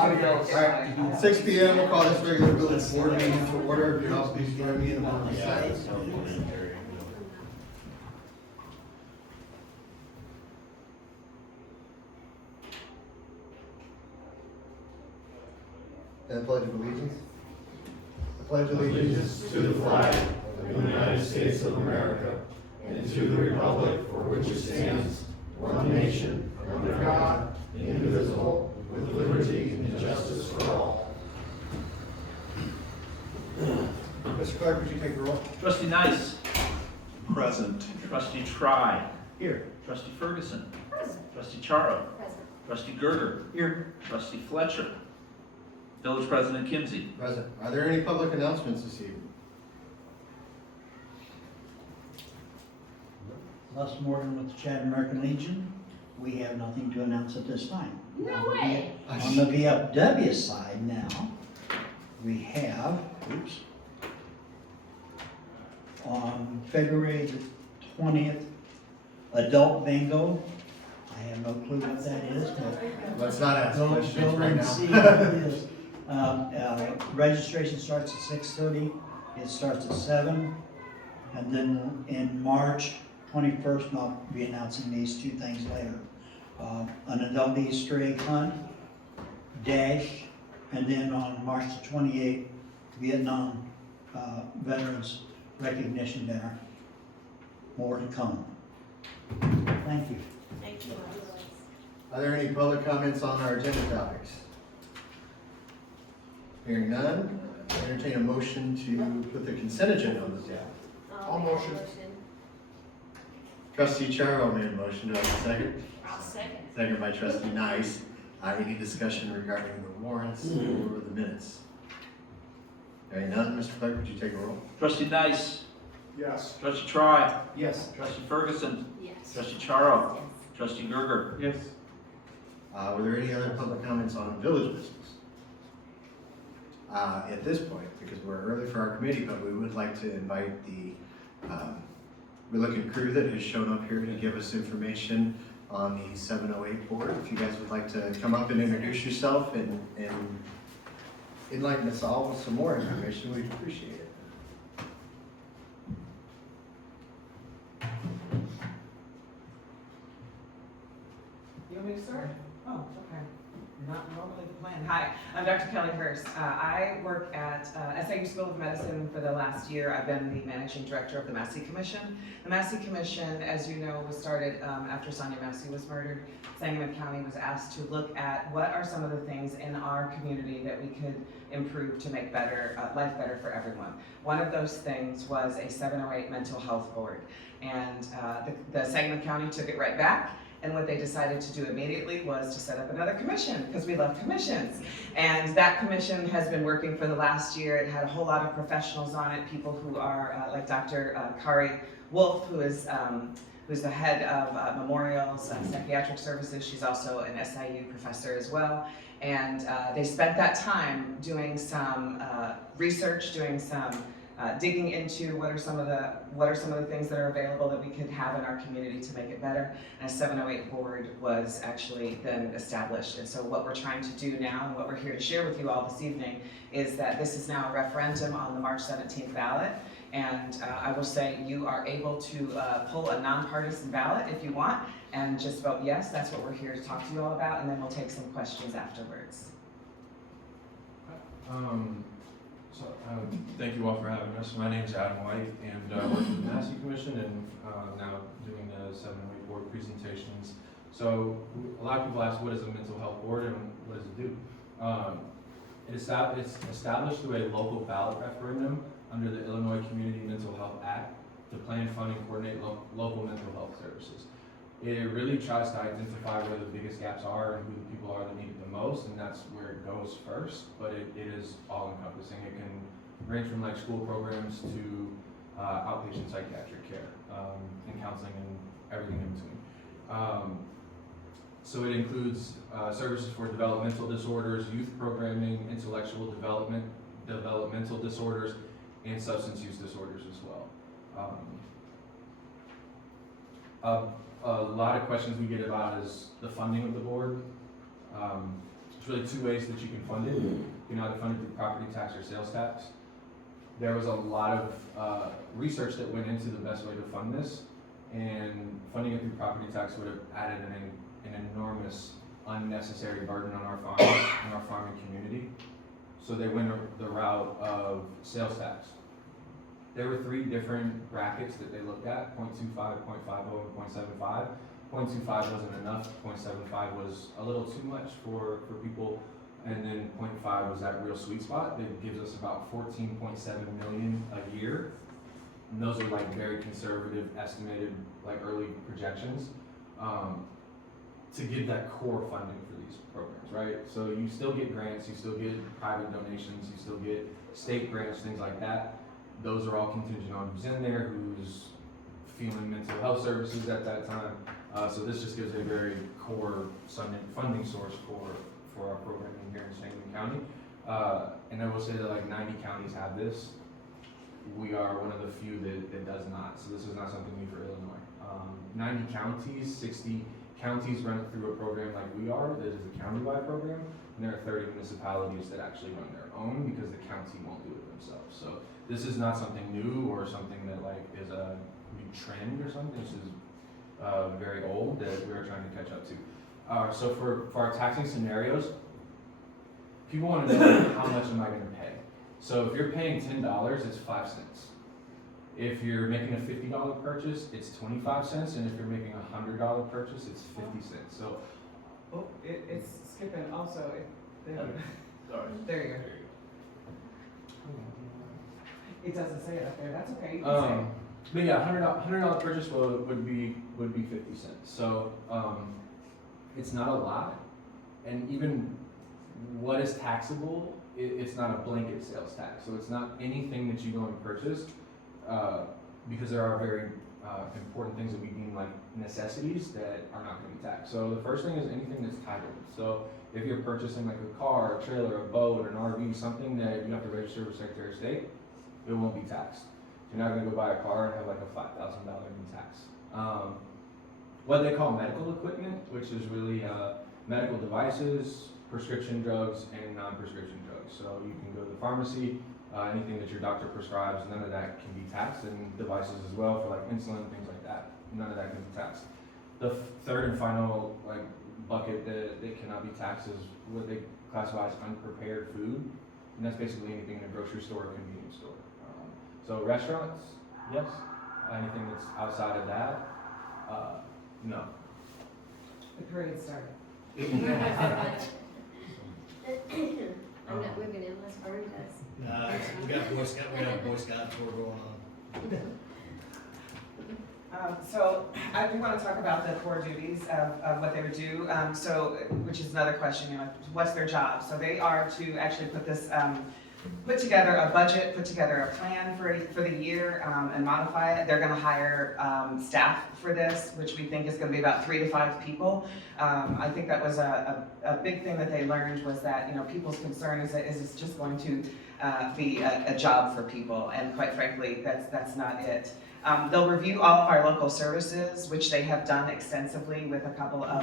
All right, 6 p.m. We'll call this regular village board meeting to order. If you all please join me in the moment of silence. And the Pledge of Allegiance. I pledge allegiance To the flag of the United States of America and to the republic for which it stands, one nation, under God, indivisible, with liberty and justice for all. Mr. Clerk, would you take the roll? Trustee Nice. Present. Trustee Try. Here. Trustee Ferguson. Present. Trustee Charo. Present. Trustee Gerger. Here. Trustee Fletcher. Village President Kimsey. Present. Are there any public announcements this evening? Les Morgan with the Chad American Legion. We have nothing to announce at this time. No way. On the VFW side now, we have, on February the 20th, adult bingo. I have no clue what that is, but Let's not ask go questions right and now. see what it is. Registration starts at 6:30, it starts at 7, and then in March 21st, and I'll be announcing these two things later. An adult Easter egg hunt, dash, and then on March the 28th, Vietnam Veterans Recognition Dinner. More to come. Thank you. Thank you. Are there any public comments on our agenda topics? Hearing none, entertain a motion to put the consent agenda on the table. I'll motion. Trustee Charo made a motion. Do I have a second? I'll second. Second by Trustee Nice. Any discussion regarding the warrants or the minutes? Hearing none, Mr. Clerk, would you take a roll? Trustee Nice. Yes. Trustee Try. Yes. Trustee Ferguson. Yes. Trustee Charo. Yes. Trustee Gerger. Yes. Were there any other public comments on village business? At this point, because we're early for our committee, but we would like to invite the Reluctant crew that has shown up here to give us information on the 708 board. If you guys would like to come up and introduce yourself and enlighten us all with some more information, we'd appreciate it. You want me to start? Oh, okay. Not normally the plan. Hi, I'm Dr. Kelly Hurst. I work at SIU School of Medicine for the last year. I've been the managing director of the Massey Commission. The Massey Commission, as you know, was started after Sonia Massey was murdered. Sangamon County was asked to look at what are some of the things in our community that we could improve to make better life better for everyone. One of those things was a 708 mental health board. And the Sangamon County took it right back. And what they decided to do immediately was to set up another commission, because we love commissions. And that commission has been working for the last year. It had a whole lot of professionals on it, people who are like Dr. Kari Wolf, who's the head of Memorial's Psychiatric Services. She's also an SIU professor as well. And they spent that time doing some research, doing some digging into what are some of the things that are available that we could have in our community to make it better. And a 708 board was actually then established. And so what we're trying to do now, and what we're here to share with you all this evening, is that this is now a referendum on the March 17th ballot. And I will say you are able to pull a nonpartisan ballot if you want, and just vote yes. That's what we're here to talk to you all about, and then we'll take some questions afterwards. Thank you all for having us. My name is Adam White, and I work for the Massey Commission, and now doing the 708 board presentations. So a lot of people ask, what is a mental health board and what does it do? It's established through a local ballot referendum under the Illinois Community Mental Health Act to plan, fund, and coordinate local mental health services. It really tries to identify where the biggest gaps are and who the people are that need it the most, and that's where it goes first, but it is all encompassing. It can range from like school programs to outpatient psychiatric care and counseling and everything in between. So it includes services for developmental disorders, youth programming, intellectual development, developmental disorders, and substance use disorders as well. A lot of questions we get about is the funding of the board. There's really two ways that you can fund it. You can either fund it through property tax or sales tax. There was a lot of research that went into the best way to fund this, and funding it through property tax would have added an enormous unnecessary burden on our farmers and our farming community. So they went the route of sales tax. There were 3 different brackets that they looked at: 0.25, 0.50, and 0.75. 0.25 wasn't enough. 0.75 was a little too much for people. And then 0.5 was that real sweet spot that gives us about 14.7 million a year. And those are like very conservative estimated, like early projections, to give that core funding for these programs, right? So you still get grants, you still get private donations, you still get state grants, things like that. Those are all contingent on who's in there, who's feeling mental health services at that time. So this just gives a very core funding source for our programming here in Sangamon County. And I will say that like 90 counties have this. We are one of the few that does not. So this is not something new for Illinois. 90 counties, 60 counties run it through a program like we are, that is a county-wide program. And there are 30 municipalities that actually run their own because the county won't do it themselves. So this is not something new or something that like is a new trend or something. This is very old that we're trying to catch up to. So for our taxing scenarios, people want to know how much am I going to pay. So if you're paying $10, it's 5 cents. If you're making a $50 purchase, it's 25 cents, and if you're making a $100 purchase, it's 50 cents. So, It's skipping also. Sorry. There you go. It doesn't say it up there, that's okay, you can say it. But yeah, $100 purchase would be 50 cents. So it's not a lot, and even what is taxable, it's not a blanket sales tax. So it's not anything that you go and purchase, because there are very important things that we deem like necessities that are not going to be taxed. So the first thing is anything that's titled. So if you're purchasing like a car, a trailer, a boat, an RV, something that you have to register with Secretary of State, it won't be taxed. You're not going to go buy a car and have like a $5,000 in tax. What they call medical equipment, which is really medical devices, prescription drugs, and non-prescription drugs. So you can go to the pharmacy, anything that your doctor prescribes, none of that can be taxed, and devices as well for like insulin, things like that. None of that can be taxed. The third and final like bucket that cannot be taxed is what they classify as unprepared food, and that's basically anything in a grocery store or convenience store. So restaurants, yes. Anything that's outside of that, no. The parade started. I'm not moving unless Vern does. We got Boy Scout tour going on. So I do want to talk about the core duties of what they would do. Which is another question, what's their job? So they are to actually put together a budget, put together a plan for the year, and modify it. They're going to hire staff for this, which we think is going to be about 3 to 5 people. I think that was a big thing that they learned was that people's concern is this just going to be a job for people, and quite frankly, that's not it. They'll review all of our local services, which they have done extensively with a couple of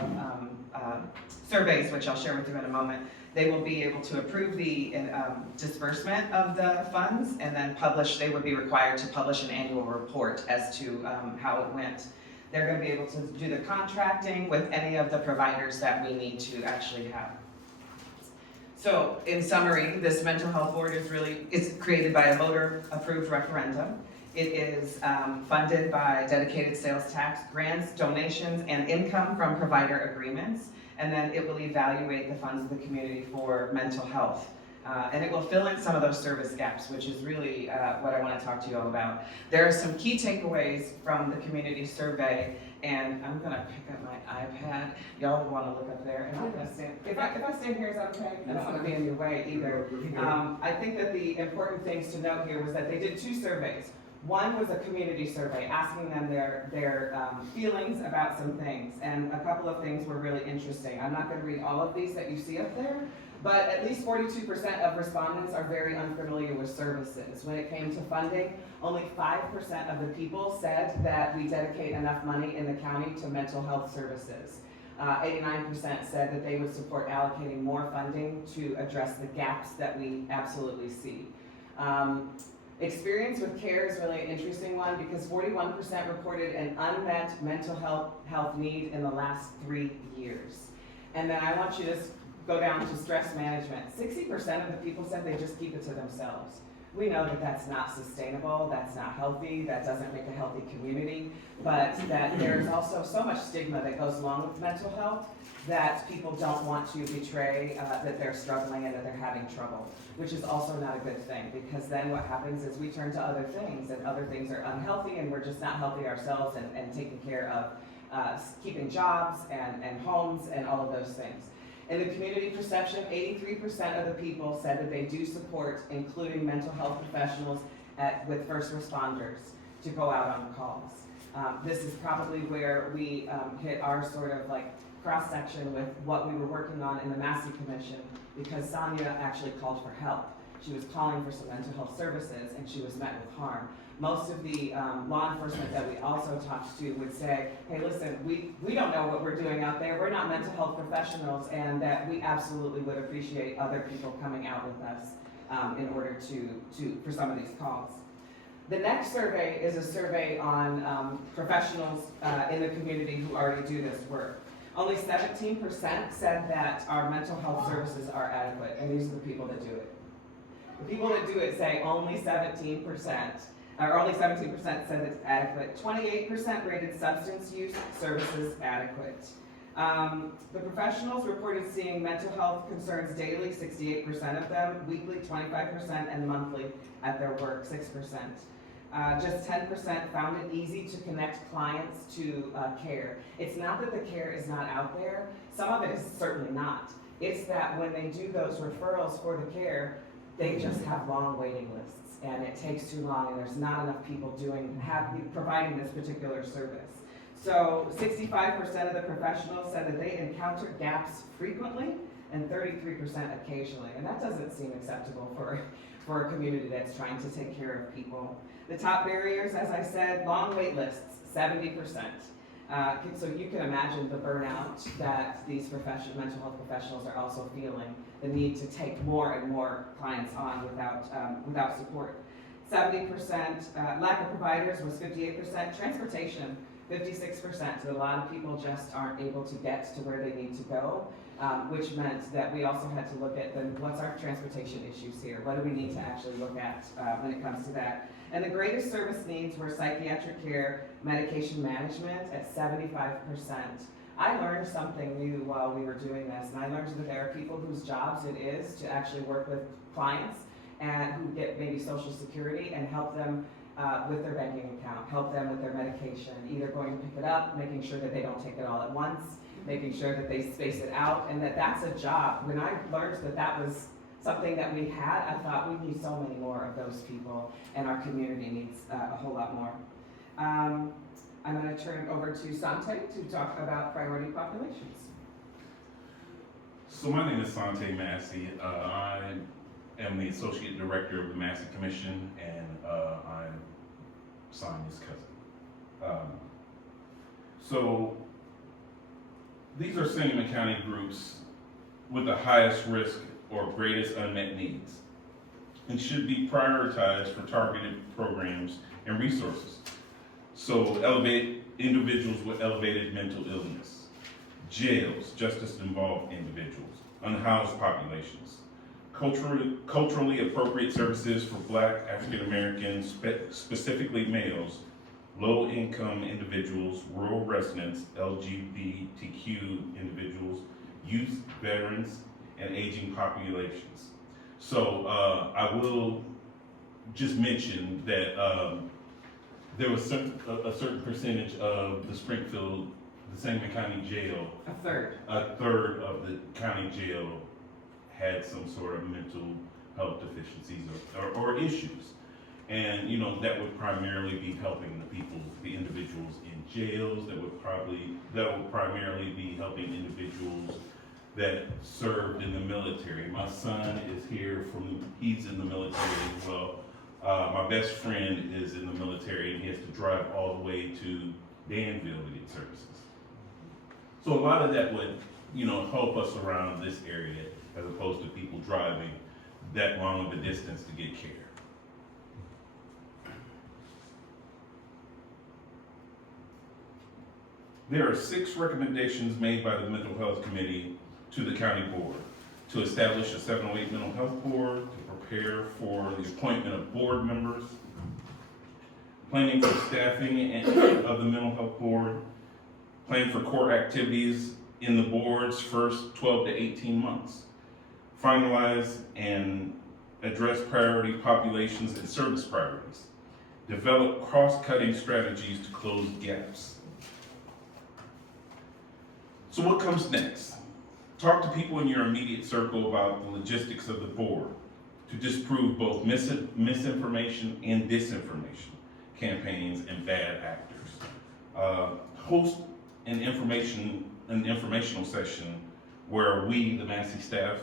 surveys, which I'll share with you in a moment. They will be able to approve the disbursement of the funds, and then they would be required to publish an annual report as to how it went. They're going to be able to do the contracting with any of the providers that we need to actually have. So in summary, this mental health board is created by a voter-approved referendum. It is funded by dedicated sales tax, grants, donations, and income from provider agreements. And then it will evaluate the funds of the community for mental health. And it will fill in some of those service gaps, which is really what I want to talk to you all about. There are some key takeaways from the community survey, and I'm going to pick up my iPad. Y'all want to look up there, and I'm going to stand. If I stand here, is that okay? I don't want to be in your way either. I think that the important things to note here was that they did 2 surveys. One was a community survey asking them their feelings about some things, and a couple of things were really interesting. I'm not going to read all of these that you see up there, but at least 42% of respondents are very unfamiliar with services. When it came to funding, only 5% of the people said that we dedicate enough money in the county to mental health services. 89% said that they would support allocating more funding to address the gaps that we absolutely see. Experience with care is really an interesting one because 41% reported an unmet mental health need in the last 3 years. And then I want you to go down to stress management. 60% of the people said they just keep it to themselves. We know that that's not sustainable, that's not healthy, that doesn't make a healthy community, but that there's also so much stigma that goes along with mental health that people don't want to betray that they're struggling and that they're having trouble, which is also not a good thing, because then what happens is we turn to other things, and other things are unhealthy, and we're just not healthy ourselves and taking care of keeping jobs and homes and all of those things. In the community perception, 83% of the people said that they do support including mental health professionals with first responders to go out on calls. This is probably where we hit our sort of like cross-section with what we were working on in the Massey Commission, because Sonia actually called for help. She was calling for some mental health services and she was met with harm. Most of the law enforcement that we also talked to would say, hey, listen, we don't know what we're doing out there. We're not mental health professionals, and that we absolutely would appreciate other people coming out with us in order for some of these calls. The next survey is a survey on professionals in the community who already do this work. Only 17% said that our mental health services are adequate, and these are the people that do it. The people that do it say only 17%, or only 17% said it's adequate. 28% rated substance use services adequate. The professionals reported seeing mental health concerns daily, 68% of them, weekly 25%, and monthly at their work, 6%. Just 10% found it easy to connect clients to care. It's not that the care is not out there. Some of it is certainly not. It's that when they do those referrals for the care, they just have long waiting lists, and it takes too long, and there's not enough people providing this particular service. So 65% of the professionals said that they encounter gaps frequently, and 33% occasionally, and that doesn't seem acceptable for a community that's trying to take care of people. The top barriers, as I said, long wait lists, 70%. So you can imagine the burnout that these mental health professionals are also feeling, the need to take more and more clients on without support. 70%, lack of providers was 58%, transportation, 56%. So a lot of people just aren't able to get to where they need to go, which meant that we also had to look at what's our transportation issues here? What do we need to actually look at when it comes to that? And the greatest service needs were psychiatric care, medication management at 75%. I learned something new while we were doing this, and I learned that there are people whose jobs it is to actually work with clients and who get maybe Social Security and help them with their banking account, help them with their medication, either going to pick it up, making sure that they don't take it all at once, making sure that they space it out, and that's a job. When I learned that was something that we had, I thought we need so many more of those people, and our community needs a whole lot more. I'm going to turn it over to Sante to talk about priority populations. So my name is Sante Massey. I am the Associate Director of the Massey Commission, and I'm Sonia's cousin. So these are Sangamon County groups with the highest risk or greatest unmet needs, and should be prioritized for targeted programs and resources. So elevate individuals with elevated mental illness, jails, justice-involved individuals, unhoused populations, culturally appropriate services for Black, African Americans, specifically males, low-income individuals, rural residents, LGBTQ individuals, youth, veterans, and aging populations. So I will just mention that there was a certain percentage of the Sangamon County Jail, a third of the county jail had some sort of mental health deficiencies or issues. And that would primarily be helping the individuals in jails, that would primarily be helping individuals that served in the military. My son is here he's in the military as well. My best friend is in the military, and he has to drive all the way to Danville to get services. So a lot of that would, help us around this area as opposed to people driving that long of a distance to get care. There are 6 recommendations made by the Mental Health Committee to the county board to establish a 708 mental health board, to prepare for the appointment of board members, planning for staffing of the mental health board, plan for core activities in the board's first 12 to 18 months, finalize and address priority populations and service priorities, develop cross-cutting strategies to close gaps. So what comes next? Talk to people in your immediate circle about the logistics of the board to disprove both misinformation and disinformation campaigns and bad actors. Host an informational session where we, the Massey staff,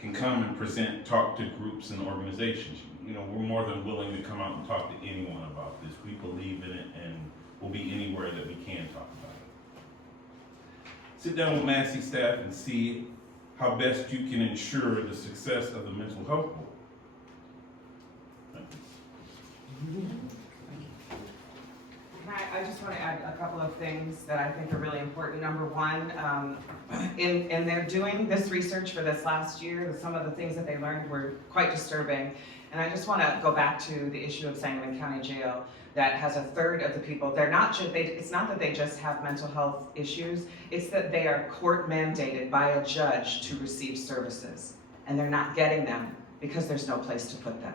can come and present, talk to groups and organizations. We're more than willing to come out and talk to anyone about this. We believe in it and will be anywhere that we can talk about it. Sit down with Massey staff and see how best you can ensure the success of the mental health board. I just want to add a couple of things that I think are really important. Number one, in their doing this research for this last year, some of the things that they learned were quite disturbing. And I just want to go back to the issue of Sangamon County Jail that has a third of the people. They're not just, it's not that they just have mental health issues, it's that they are court mandated by a judge to receive services. And they're not getting them because there's no place to put them.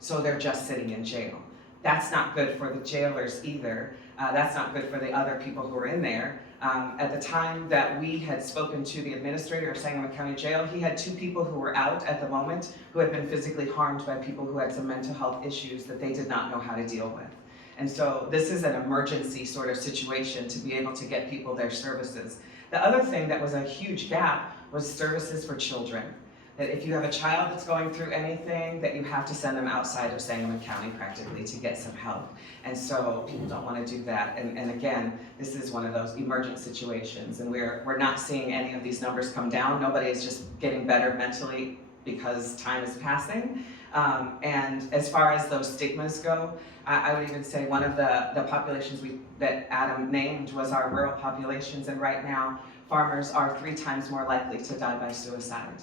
So they're just sitting in jail. That's not good for the jailers either. That's not good for the other people who are in there. At the time that we had spoken to the administrator of Sangamon County Jail, he had 2 people who were out at the moment who had been physically harmed by people who had some mental health issues that they did not know how to deal with. And so this is an emergency sort of situation to be able to get people their services. The other thing that was a huge gap was services for children. That if you have a child that's going through anything, that you have to send them outside of Sangamon County practically to get some help. And so people don't want to do that. And again, this is one of those emergent situations, and we're not seeing any of these numbers come down. Nobody is just getting better mentally because time is passing. And as far as those stigmas go, I would even say one of the populations that Adam named was our rural populations, and right now farmers are 3 times more likely to die by suicide.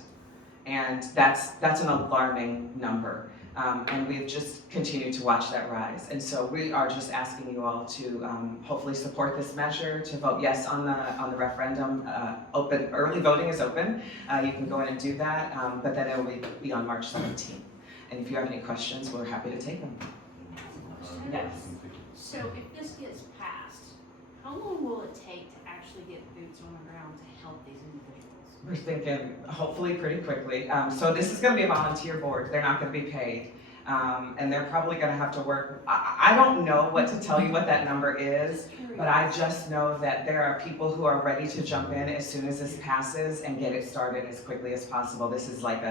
And that's an alarming number. And we've just continued to watch that rise. And so we are just asking you all to hopefully support this measure, to vote yes on the referendum. Early voting is open. You can go in and do that, but then it will be on March 17th. And if you have any questions, we're happy to take them. Yes. So if this gets passed, how long will it take to actually get boots on the ground to help these individuals? We're thinking hopefully pretty quickly. So this is going to be a volunteer board. They're not going to be paid. And they're probably going to have to work. I don't know what to tell you what that number is, but I just know that there are people who are ready to jump in as soon as this passes and get it started as quickly as possible. This is like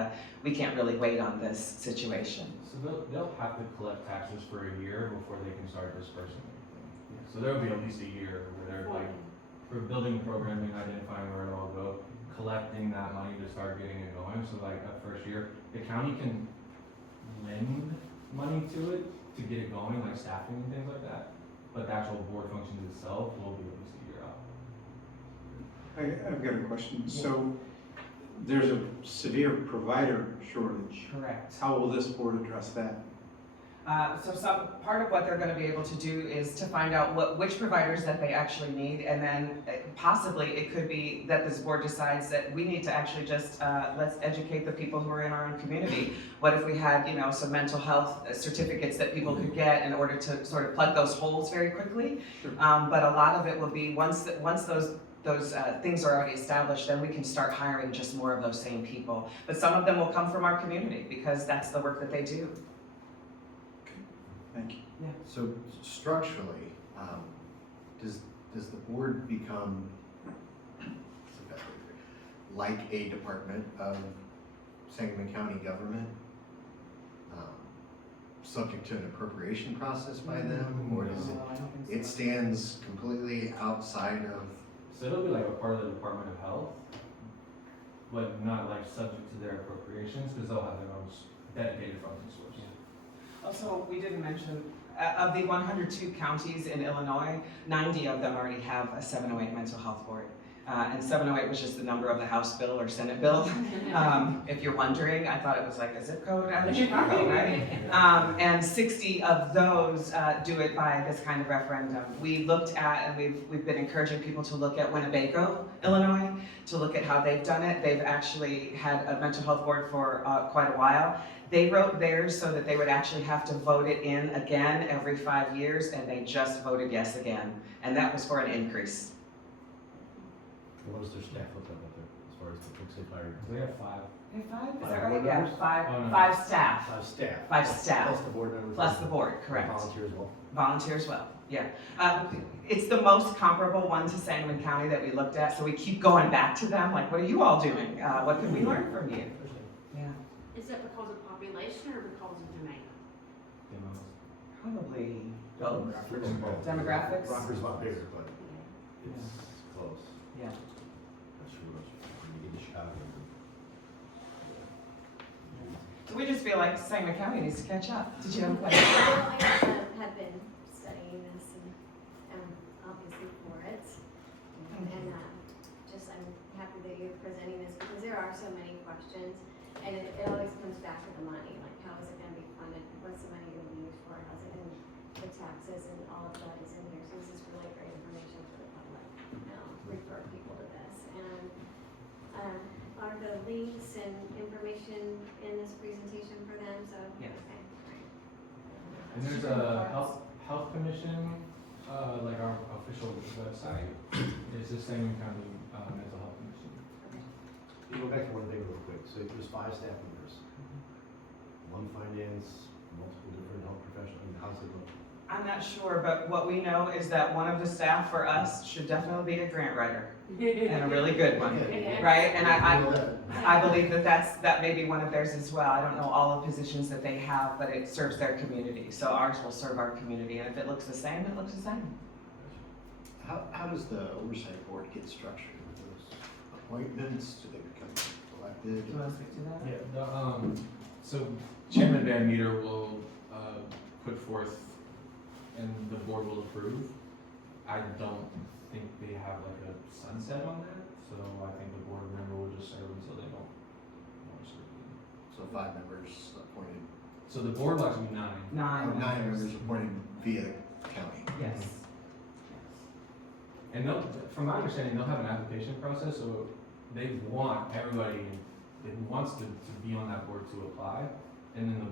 we can't really wait on this situation. So they'll have to collect taxes for a year before they can start dispersing anything. So there'll be at least a year where they're like, for building programming, identifying where it'll all go, collecting that money to start getting it going. So like that first year, the county can lend money to it to get it going, like staffing and things like that. But the actual board functions itself will be at least a year out. I've got a question. So there's a severe provider shortage. Correct. How will this board address that? So some part of what they're going to be able to do is to find out which providers that they actually need, and then possibly it could be that this board decides that we need to actually just let's educate the people who are in our own community. What if we had, some mental health certificates that people could get in order to sort of plug those holes very quickly? Sure. But a lot of it will be once those things are already established, then we can start hiring just more of those same people. But some of them will come from our community because that's the work that they do. Thank you. So structurally, does the board become like a department of Sangamon County government, subject to an appropriation process by them, or does it stands completely outside of So it'll be like a part of the Department of Health, but not like subject to their appropriations, because they'll have their own dedicated funding source. Also, we didn't mention, of the 102 counties in Illinois, 90 of them already have a 708 mental health board. And 708 was just the number of the House bill or Senate bill. If you're wondering, I thought it was like a zip code out of Chicago, right? And 60 of those do it by this kind of referendum. We looked at, and we've been encouraging people to look at Winnebago, Illinois, to look at how they've done it. They've actually had a mental health board for quite a while. They wrote theirs so that they would actually have to vote it in again every 5 years, and they just voted yes again. And that was for an increase. What does their staff look like up there, as far as the folks they've hired? They have 5. Is that Five right? board Yeah, members? five, Oh, no. five staff. Staff. Five staff. Plus the board members. Plus the board, correct. Volunteers as well. Volunteer as well, yeah. It's the most comparable one to Sangamon County that we looked at, so we keep going back to them, like, what are you all doing? What can we learn from you? Yeah, Is that because of population or because of demand? probably both. Demographics. Demographics? Rockford's a lot bigger, but it's close. Yeah. Not sure what when you get to Chicago. So we just feel like Sangamon County needs to catch up. Did you have a Well, question? I have been studying this and obviously for it. And just I'm happy that you're presenting this because there are so many questions. And it always comes back to the money, like how is it gonna be funded? What's the money gonna be used for? How's it gonna, the taxes and all of that is in here. So this is really great information for the public. Refer people to this. And are the links and information in this presentation for them? So, Yes. okay, great. And there's a health commission, like our official website, is the Sangamon County Mental Health Commission. You go back to one thing real quick. So there's 5 staff members. One finance, multiple different health professionals. I mean, how's it look? I'm not sure, but what we know is that one of the staff for us should definitely be a grant writer and a really good one, right? And I believe that may be one of theirs as well. I don't know all the positions that they have, but it serves their community. So ours will serve our community, and if it looks the same, it looks the same. How does the oversight board get structured? Those appointments, do they become elected? Do you want to speak to that? Yeah, so Chairman Van Meter will put forth and the board will approve. I don't think they have like a sunset on that, so I think the board member will just serve until they don't want to serve. So 5 members appointed, So the board will actually be 9. or 9 9 members appointed via the county. Yes. And they'll, from my understanding, they'll have an application process, so they want everybody who wants to be on that board to apply. And then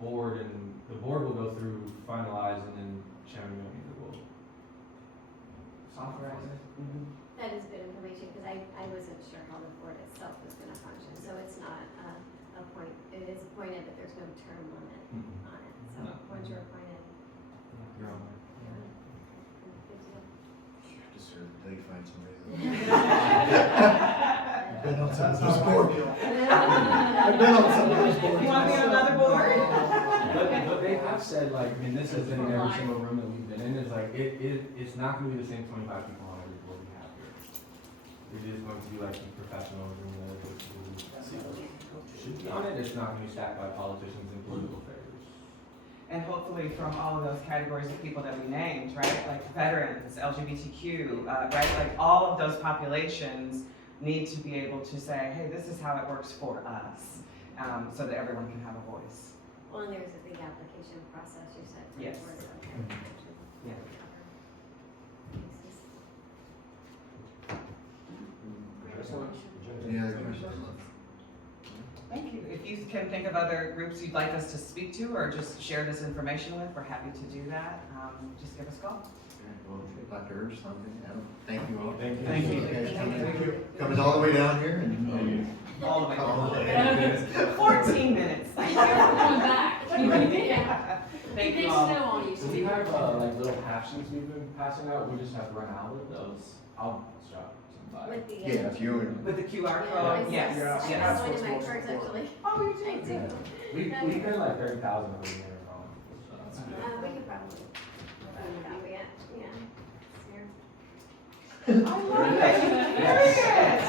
the board will go through, finalize, and then Chairman Van Meter will. Authorize it. Mhm. That is good information, because I wasn't sure how the board itself was gonna function, so it's not it is appointed, but there's no term limit Mhm. on it, so No. once you're appointed. You're on there. Good deal. You have to serve until you find somebody. I've been on some of those boards. I've been on some of those boards. You want to be on another board? But they have said, like, I mean, this has been in every single room that we've been in, is like, it's not gonna be the same 25 people on every board we have here. It is going to be like the professionals and the people who should be on it, it's not gonna be stacked by politicians and political figures. And hopefully from all of those categories of people that we named, right, like veterans, LGBTQ, right, like all of those populations need to be able to say, hey, this is how it works for us, so that everyone can have a voice. Well, and there's a big application process, you said. for the Yes. board, so okay. Yeah. Any other questions? Thank you. If you can think of other groups you'd like us to speak to or just share this information with, we're happy to do that. Just give us a call. Well, Dr. Hirsch, something, thank you all. Thank you. Thank you. guys Thank you. coming all the way down here and. All the way All the way. down. 14 minutes. Thank you for coming back. Yeah. Thank you Thanks all. snow on you. So we have, like, little half sheets we've been passing out, we just have to run out with those. I'll shop some by. With the. Yeah, if you would. With the QR Yeah, code, I yes, I yes. have one in my purse, actually. Oh, you I do. We've been like 30,000 over here. So that's good. We could probably, yeah, yeah. Here. I love it. Very good.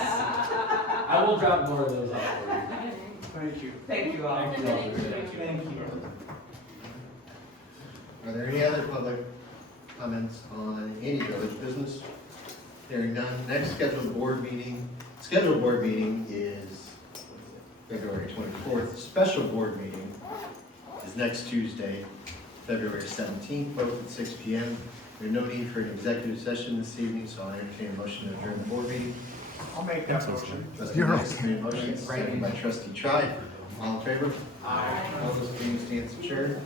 I will drop more of those off for you. Thank you. Thank you all. Thank you all. Thank you. Are there any other public comments on any village business? Hearing none. Next scheduled board meeting is February 24th. Special board meeting is next Tuesday, February 17th, both at 6 p.m. There's no need for an executive session this evening, so I entertain a motion to adjourn the board meeting. I'll make that motion. Trustee Max made a motion, seconded by Trustee Tribe. All in favor? Aye. All those meeting stands adjourned.